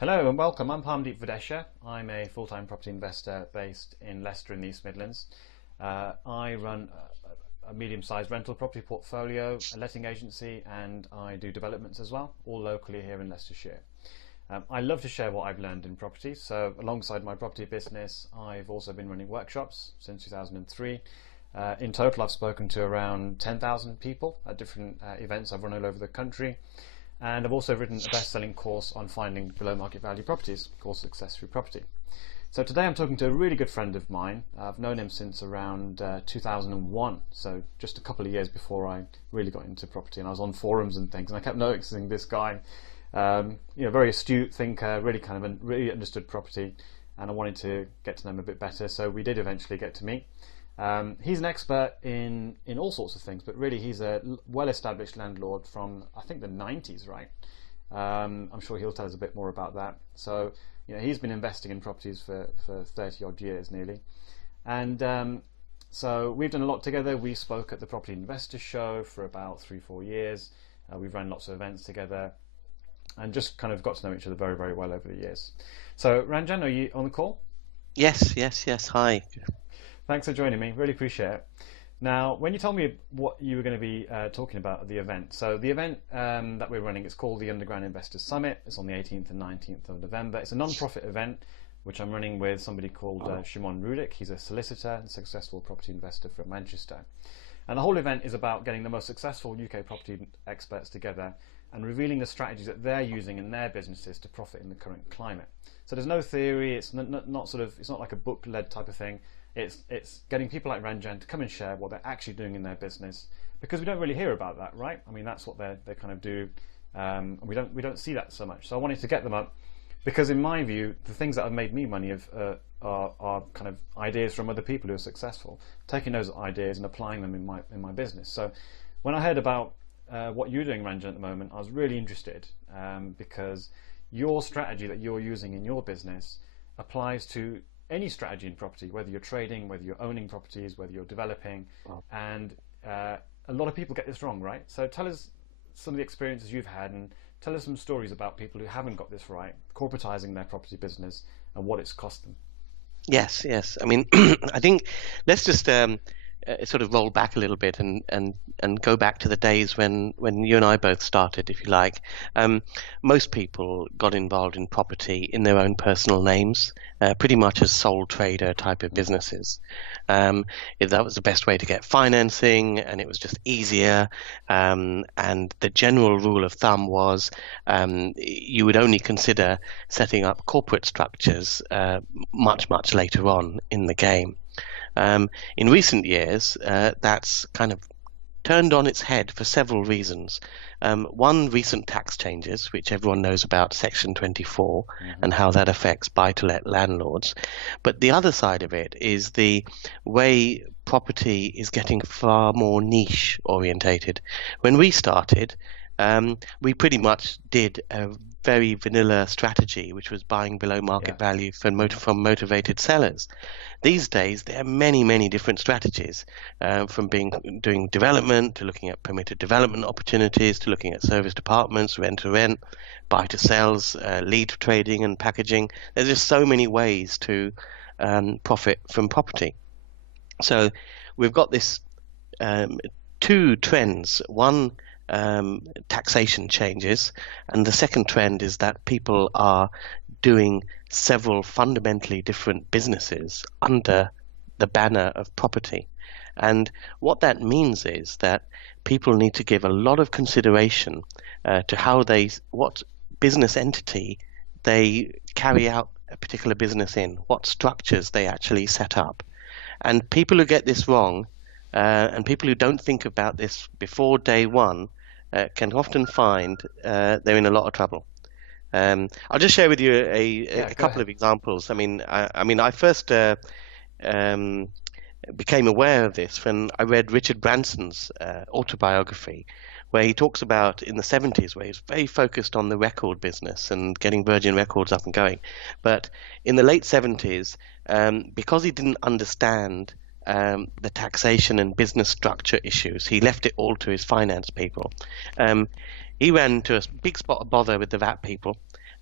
Hello and welcome. I'm Parmdeep Videsha. I'm a full-time property investor based in Leicester in the East Midlands. I run a medium-sized rental property portfolio, a letting agency, and I do developments as well, all locally here in Leicestershire. I love to share what I've learned in property. So alongside my property business, I've also been running workshops since 2003. In total, I've spoken to around 10,000 people at different events I've run all over the country. And I've also written a best-selling course on finding below market value properties called Success Through Property. So today I'm talking to a really good friend of mine. I've known him since around 2001, so just a couple of years before I really got into property, and I was on forums and things, and I kept noticing this guy, very astute thinker, really understood property, and I wanted to get to know him a bit better, so we did eventually get to meet. He's an expert in all sorts of things, but really he's a well-established landlord from, I think, the 90s, right? I'm sure he'll tell us a bit more about that. So, he's been investing in properties for 30 odd years nearly. And so we've done a lot together. We spoke at the Property Investor Show for about 3-4 years. We've run lots of events together and just kind of got to know each other very, very well over the years. So, Ranjan, are you on the call? Yes. Hi. Thanks for joining me. Really appreciate it. Now, when you told me what you were going to be talking about at the event, so the event that we're running is called the Underground Investors Summit. It's on the 18th and 19th of November. It's a non-profit event which I'm running with somebody called Shimon Rudik. He's a solicitor and successful property investor from Manchester. And the whole event is about getting the most successful UK property experts together and revealing the strategies that they're using in their businesses to profit in the current climate. So there's no theory. It's it's not like a book-led type of thing. It's getting people like Ranjan to come and share what they're actually doing in their business, because we don't really hear about that, right? I mean, that's what they kind of do. We don't see that so much. So I wanted to get them up because, in my view, the things that have made me money are kind of ideas from other people who are successful, taking those ideas and applying them in my business. So when I heard about what you're doing, Ranjan, at the moment, I was really interested because your strategy that you're using in your business applies to any strategy in property, whether you're trading, whether you're owning properties, whether you're developing. Wow. And a lot of people get this wrong, right? So tell us some of the experiences you've had and tell us some stories about people who haven't got this right, corporatizing their property business and what it's cost them. Yes. I mean, I think let's just sort of roll back a little bit and go back to the days when you and I both started, if you like. Most people got involved in property in their own personal names, pretty much as sole trader type of businesses. If that was the best way to get financing, and it was just easier. And the general rule of thumb was you would only consider setting up corporate structures much later on in the game. In recent years, that's kind of turned on its head for several reasons. One, recent tax changes, which everyone knows about, Section 24, and how that affects buy-to-let landlords. But the other side of it is the way property is getting far more niche orientated. When we started, we pretty much did a very vanilla strategy, which was buying below market value from motivated sellers. These days, there are many different strategies, from doing development to looking at permitted development opportunities to looking at service departments, rent to rent, buy to sells, lead trading and packaging. There's just so many ways to profit from property. So we've got this two trends. One, taxation changes, and the second trend is that people are doing several fundamentally different businesses under the banner of property. And what that means is that people need to give a lot of consideration to what business entity they carry out a particular business in, what structures they actually set up. And people who get this wrong, and people who don't think about this before day one, can often find they're in a lot of trouble. I'll just share with you a couple of examples. I first became aware of this when I read Richard Branson's autobiography, where he talks about in the 70s, where he was very focused on the record business and getting Virgin Records up and going. But in the late 70s, because he didn't understand the taxation and business structure issues, he left it all to his finance people. He ran into a big spot of bother with the VAT people,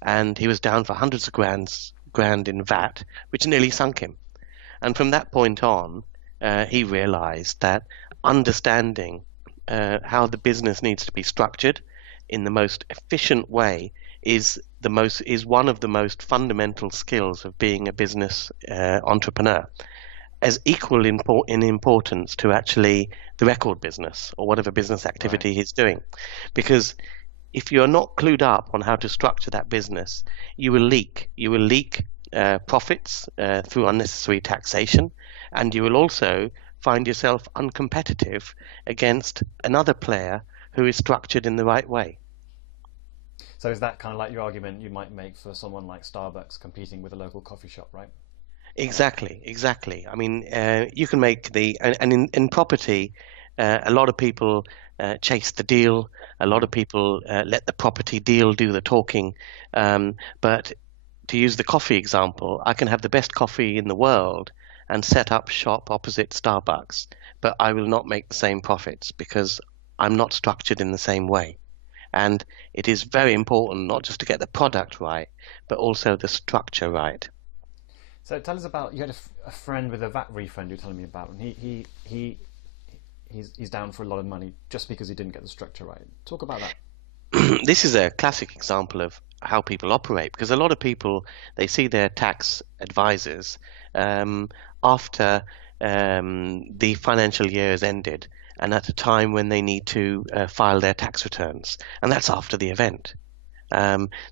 and he was down for hundreds of grand in VAT, which nearly sunk him. And from that point on, he realized that understanding how the business needs to be structured in the most efficient way is one of the most fundamental skills of being a business entrepreneur, as equal in importance to actually the record business or whatever business activity Right. he's doing. Because if you're not clued up on how to structure that business, you will leak. You will leak profits through unnecessary taxation, and you will also find yourself uncompetitive against another player who is structured in the right way. So is that kind of like your argument you might make for someone like Starbucks competing with a local coffee shop, right? Exactly, exactly. I mean, you can make and in property, a lot of people chase the deal. A lot of people let the property deal do the talking. But to use the coffee example, I can have the best coffee in the world and set up shop opposite Starbucks, but I will not make the same profits because I'm not structured in the same way. And it is very important not just to get the product right, but also the structure right. So tell us about, you had a friend with a VAT refund you were telling me about, and he's down for a lot of money just because he didn't get the structure right. Talk about that. This is a classic example of how people operate because a lot of people they see their tax advisors after the financial year has ended and at a time when they need to file their tax returns, and that's after the event.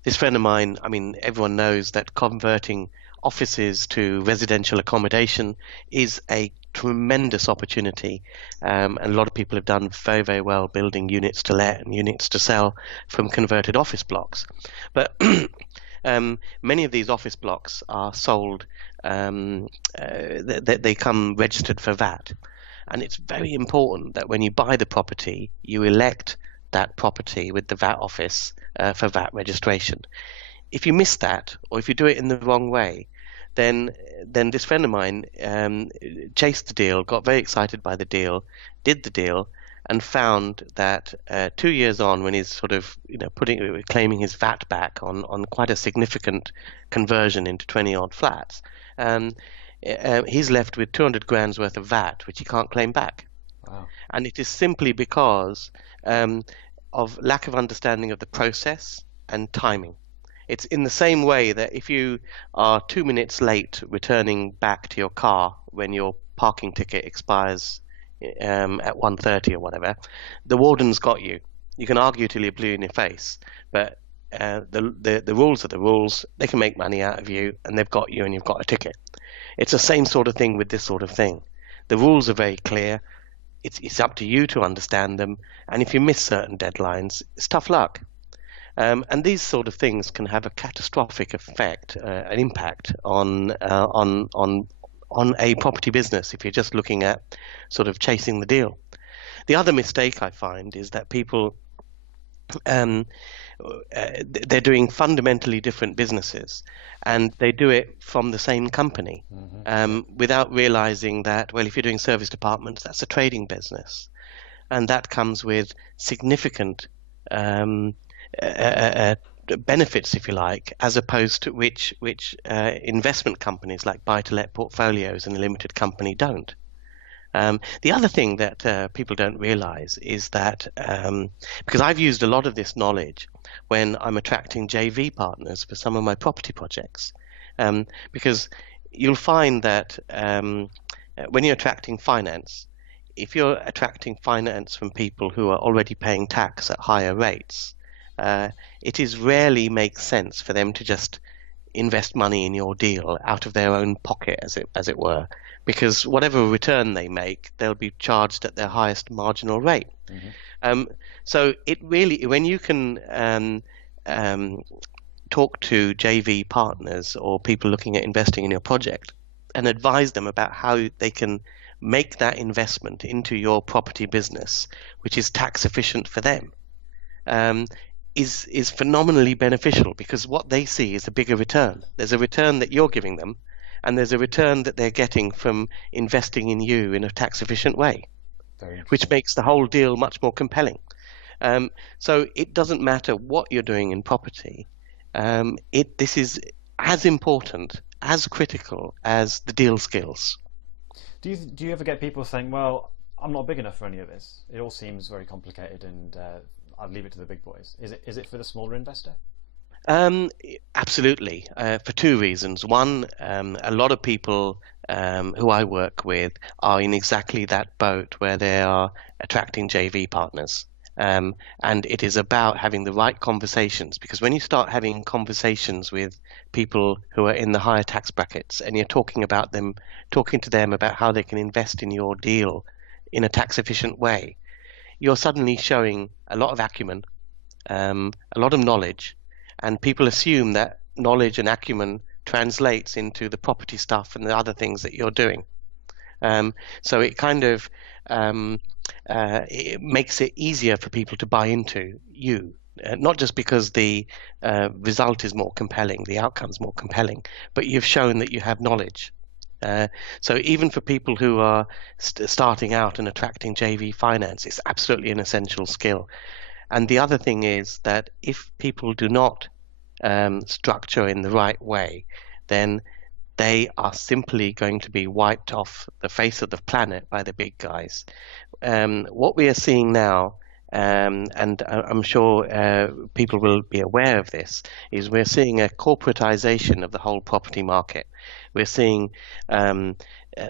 This friend of mine, I mean, everyone knows that converting offices to residential accommodation is a tremendous opportunity, and a lot of people have done very, very well building units to let and units to sell from converted office blocks. But many of these office blocks are sold, they come registered for VAT. And it's very important that when you buy the property, you elect that property with the VAT office for VAT registration. If you miss that, or if you do it in the wrong way, then this friend of mine chased the deal, got very excited by the deal, did the deal, and found that 2 years on, when he's sort of claiming his VAT back on quite a significant conversion into 20 odd flats, he's left with 200 grand's worth of VAT, which he can't claim back. Wow. And it is simply because of lack of understanding of the process and timing. It's in the same way that if you are 2 minutes late returning back to your car when your parking ticket expires at 1:30 or whatever, the warden's got you. You can argue till you're blue in your face, but the rules are the rules. They can make money out of you, and they've got you, and you've got a ticket. It's the same sort of thing with this sort of thing. The rules are very clear. It's up to you to understand them, and if you miss certain deadlines, it's tough luck. And these sort of things can have a catastrophic effect, an impact on a property business if you're just looking at sort of chasing the deal. The other mistake I find is that people they're doing fundamentally different businesses, and they do it from the same company without realizing that, well, if you're doing service departments, that's a trading business, and that comes with significant benefits, if you like, as opposed to which investment companies like buy-to-let portfolios and a limited company don't. The other thing that people don't realize is that because I've used a lot of this knowledge when I'm attracting JV partners for some of my property projects, because you'll find that when you're attracting finance, if you're attracting finance from people who are already paying tax at higher rates, it is rarely makes sense for them to just invest money in your deal out of their own pocket, as it were, because whatever return they make, they'll be charged at their highest marginal rate. So it really, when you can talk to JV partners or people looking at investing in your project and advise them about how they can make that investment into your property business, which is tax efficient for them, is phenomenally beneficial, because what they see is a bigger return. There's a return that you're giving them, and there's a return that they're getting from investing in you in a tax efficient way, which makes the whole deal much more compelling. So it doesn't matter what you're doing in property. this is as important, as critical as the deal skills. Do you ever get people saying, "Well, I'm not big enough for any of this. It all seems very complicated, and I'd leave it to the big boys." Is it for the smaller investor? Um, Absolutely, for two reasons. One, a lot of people who I work with are in exactly that boat where they are attracting JV partners. And it is about having the right conversations, because when you start having conversations with people who are in the higher tax brackets and you're talking to them about how they can invest in your deal in a tax efficient way, you're suddenly showing a lot of acumen, a lot of knowledge, and people assume that knowledge and acumen translates into the property stuff and the other things that you're doing. So it kind of it makes it easier for people to buy into you, not just because the result is more compelling, the outcome's more compelling, but you've shown that you have knowledge. So even for people who are starting out and attracting JV finance, it's absolutely an essential skill. And the other thing is that if people do not structure in the right way, then they are simply going to be wiped off the face of the planet by the big guys. What we are seeing now, and I'm sure people will be aware of this, is we're seeing a corporatization of the whole property market. We're seeing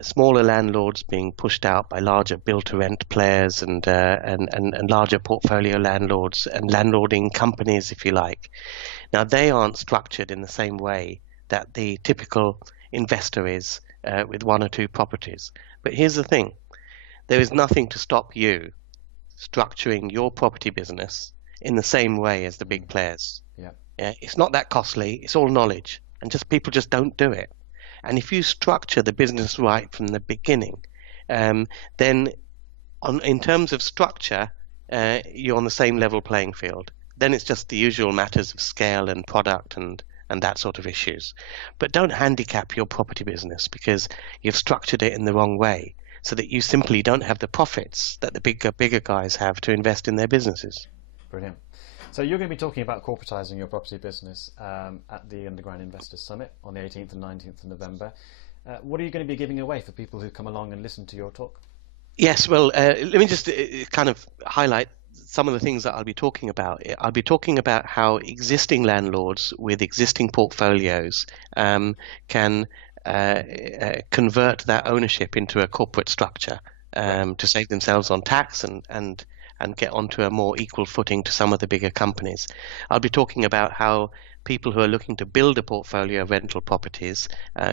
smaller landlords being pushed out by larger build-to-rent players and larger portfolio landlords and landlording companies, if you like. Now, they aren't structured in the same way that the typical investor is with one or two properties. But here's the thing. There is nothing to stop you structuring your property business in the same way as the big players. Yeah, it's not that costly. It's all knowledge. And people just don't do it. And if you structure the business right from the beginning, then in terms of structure, you're on the same level playing field. Then it's just the usual matters of scale and product and that sort of issues. But don't handicap your property business because you've structured it in the wrong way, so that you simply don't have the profits that the bigger guys have to invest in their businesses. Brilliant. So you're going to be talking about corporatizing your property business at the Underground Investors Summit on the 18th and 19th of November. What are you going to be giving away for people who come along and listen to your talk? Yes, well, let me just kind of highlight some of the things that I'll be talking about. I'll be talking about how existing landlords with existing portfolios can convert that ownership into a corporate structure to save themselves on tax and get onto a more equal footing to some of the bigger companies. I'll be talking about how people who are looking to build a portfolio of rental properties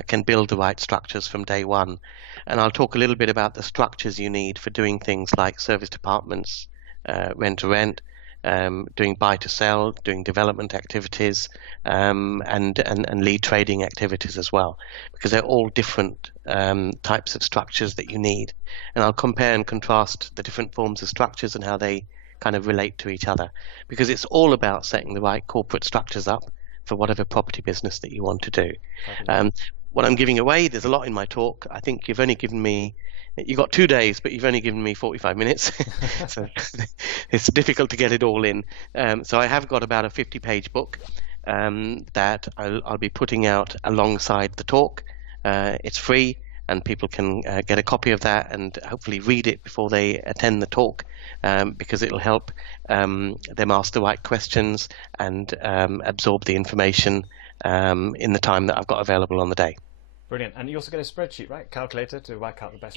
can build the right structures from day one. And I'll talk a little bit about the structures you need for doing things like service departments, rent to rent, doing buy to sell, doing development activities, and lead trading activities as well, because they're all different types of structures that you need. And I'll compare and contrast the different forms of structures and how they kind of relate to each other, because it's all about setting the right corporate structures up for whatever property business that you want to do. What I'm giving away, there's a lot in my talk. I think you've got 2 days, but you've only given me 45 minutes. So it's difficult to get it all in. So I have got about a 50-page book that I'll be putting out alongside the talk. It's free, and people can get a copy of that and hopefully read it before they attend the talk, because it'll help them ask the right questions and absorb the information in the time that I've got available on the day. Brilliant. And you also get a spreadsheet, right? Calculator to work out the best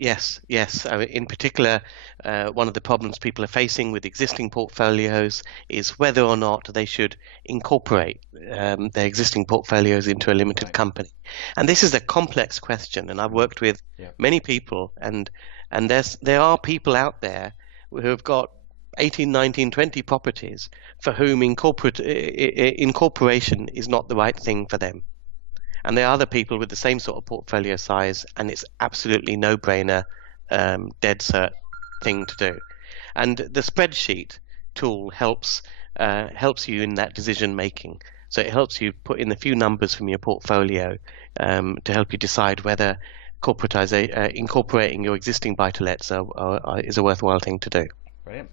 Yes. In particular, one of the problems people are facing with existing portfolios is whether or not they should incorporate their existing portfolios into a limited company. And this is a complex question, and I've worked with many people, and there are people out there who have got 18, 19, 20 properties for whom incorporation is not the right thing for them. And there are other people with the same sort of portfolio size, and it's absolutely no-brainer, dead cert thing to do. And the spreadsheet tool helps you in that decision making. So it helps you put in a few numbers from your portfolio to help you decide whether incorporating your existing buy-to-lets is a worthwhile thing to do. Brilliant.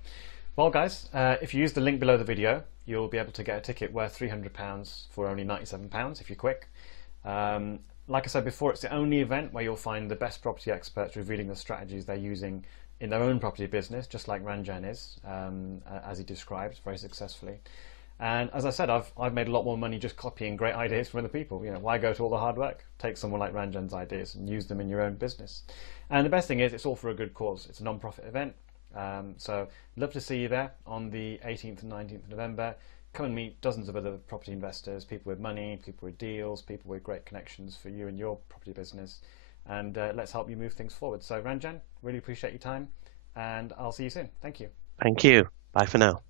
Well, guys, if you use the link below the video, you'll be able to get a ticket worth £300 for only £97 if you're quick. Like I said before, it's the only event where you'll find the best property experts revealing the strategies they're using in their own property business, just like Ranjan is, as he described very successfully. And as I said, I've made a lot more money just copying great ideas from other people. You know, why go to all the hard work? Take someone like Ranjan's ideas and use them in your own business. And the best thing is, it's all for a good cause. It's a non-profit event. So love to see you there on the 18th and 19th of November. Come and meet dozens of other property investors, people with money, people with deals, people with great connections for you and your property business. And let's help you move things forward. So Ranjan, really appreciate your time, and I'll see you soon. Thank you. Thank you. Bye for now.